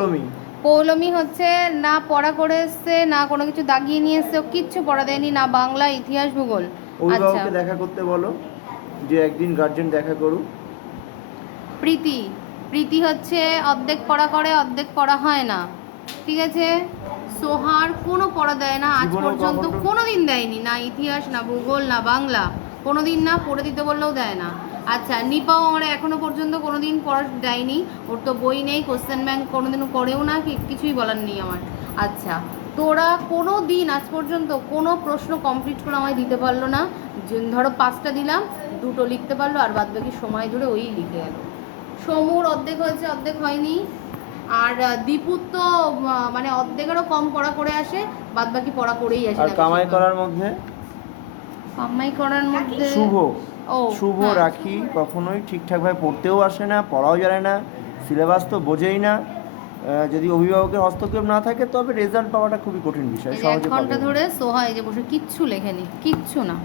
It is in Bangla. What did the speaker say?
পৌলমী। পৌলমী হচ্ছে না পড়া করে এসছে, না কোনো কিছু দাগিয়ে নিয়ে এসছে, কিচ্ছু পড়া দেয়নি, না বাংলা, ইতিহাস, ভূগোল। আচ্ছা, অভিভাবককে দেখা করতে বলো, যে একদিন গার্জেন দেখা করুক। প্রীতি, প্রীতি হচ্ছে অর্ধেক পড়া করে, অর্ধেক পড়া হয় না, ঠিক আছে। সোহার কোনো পড়া দেয় না, আজ জীবনেও পর্যন্ত কখনো- কোনো দিন দেয়নি, না ইতিহাস, না ভূগোল, না বাংলা, কোনো দিন না, পড়ে দিতে বললেও দেয় না। আচ্ছা, নিপাও আমরা এখনো পর্যন্ত কোনো দিন পড়া দেয়নি, ওর তো বই নেই, কোশ্চেন ব্যাংক কোনোদিনও করেও না, কিছুই বলার নেই আমার। আচ্ছা, তোরা কোনো দিন আজ পর্যন্ত কোনো প্রশ্ন কমপ্লিট করে আমায় দিতে পারলো না। ধরো 5টা দিলাম, 2টো লিখতে পারলো, আর বাদ বাকি সময় ধরে ওই লিখে গেল। সমুর অর্ধেক হয়েছে, অর্ধেক হয়নি। আর দীপুর তো মানে অর্ধেকেরও কম পড়া করে আসে, বাদ বাকি পড়া করেই আসে। আর কামাই করার মধ্যে কামাই করার মধ্যে শুভ, ও শুভ হ্যাঁ। রাখি কখনোই ঠিকঠাকভাবে পড়তেও আসে না, পড়াও জানে না, সিলেবাস তো বোঝেই না। যদি অভিভাবকের হস্তক্ষেপ না থাকে তবে রেজাল্ট পাওয়াটা খুবই কঠিন বিষয়, এই যে 1 সহজে ঘন্টা পাবে না। ধরে সোহা এই যে বসে কিচ্ছু লেখেনি, কিচ্ছু না।